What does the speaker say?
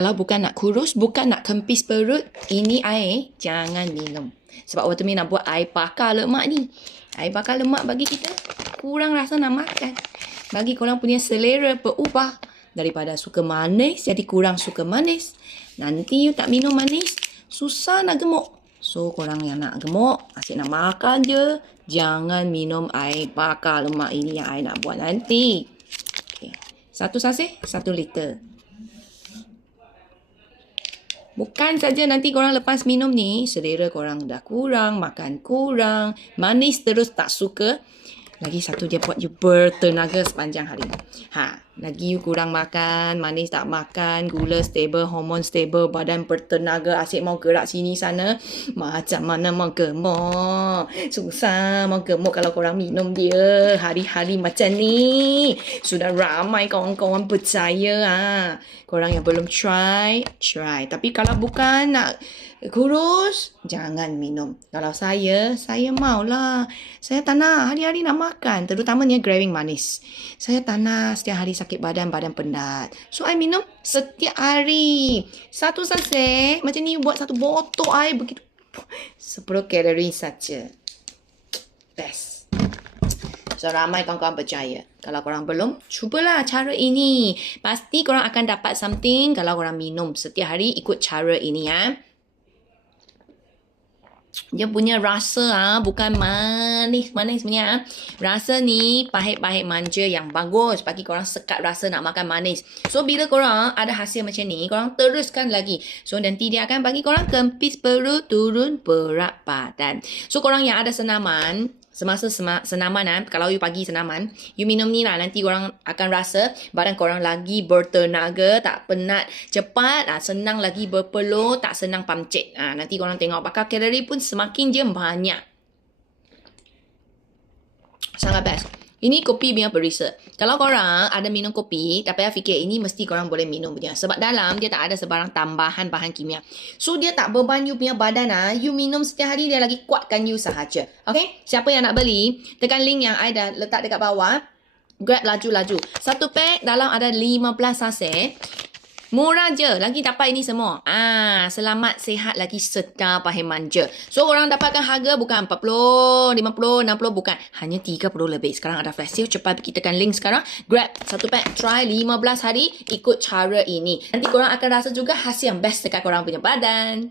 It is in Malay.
Kalau bukan nak kurus, bukan nak kempis perut, ini air jangan minum. Sebab waktu ni nak buat air bakar lemak ni. Air bakar lemak bagi kita kurang rasa nak makan. Bagi korang punya selera berubah. Daripada suka manis, jadi kurang suka manis. Nanti you tak minum manis, susah nak gemuk. So, korang yang nak gemuk, asyik nak makan je, jangan minum air bakar lemak ini yang I nak buat nanti. Okay. 1 sasih, 1 liter. Bukan saja nanti korang lepas minum ni, selera korang dah kurang, makan kurang, manis terus tak suka. Lagi satu dia buat you bertenaga sepanjang hari. Lagi you kurang makan, manis tak makan, gula stable, hormon stable, badan bertenaga, asyik mau gerak sini sana. Macam mana mau gemuk? Susah mau gemuk kalau korang minum dia hari-hari macam ni. Sudah ramai kawan-kawan percaya. Korang yang belum try. Tapi kalau bukan nak kurus, jangan minum. Kalau saya maulah. Saya tak nak hari-hari nak makan. Terutamanya craving manis. Saya tak nak setiap hari sakit badan penat. So, I minum setiap hari. 1 sasih. Macam ni buat 1 botol air begitu. 10 kalori saja. Best. So, ramai kawan-kawan percaya. Kalau korang belum, cubalah cara ini. Pasti korang akan dapat something kalau korang minum setiap hari ikut cara ini ya. Dia punya rasa bukan manis punya. Rasa ni pahit-pahit manja yang bagus bagi korang sekat rasa nak makan manis. So bila korang ada hasil macam ni, korang teruskan lagi. So nanti dia akan bagi korang kempis perut, turun berat badan. So korang yang ada senaman, semasa senaman kalau you pagi senaman, you minum ni lah, nanti korang akan rasa badan korang lagi bertenaga, tak penat cepat, senang lagi berpeluh, tak senang pamcit. Nanti korang tengok bakar kalori pun semakin je banyak. Sangat best. Ini kopi punya perisa. Kalau korang ada minum kopi, tak payah fikir ini mesti korang boleh minum punya. Sebab dalam dia tak ada sebarang tambahan bahan kimia. So dia tak beban you punya badan. You minum setiap hari dia lagi kuatkan you sahaja. Okay? Siapa yang nak beli, tekan link yang I dah letak dekat bawah. Grab laju-laju. 1 pack dalam ada 15 sasih. Murah je. Lagi dapat ini semua. Selamat, sihat lagi sedar pahit manja. So, orang dapatkan harga bukan 40, 50, 60. Bukan. Hanya 30 lebih. Sekarang ada flash sale. Cepat kita tekan link sekarang. Grab 1 pack. Try 15 hari. Ikut cara ini. Nanti korang akan rasa juga hasil yang best dekat korang punya badan.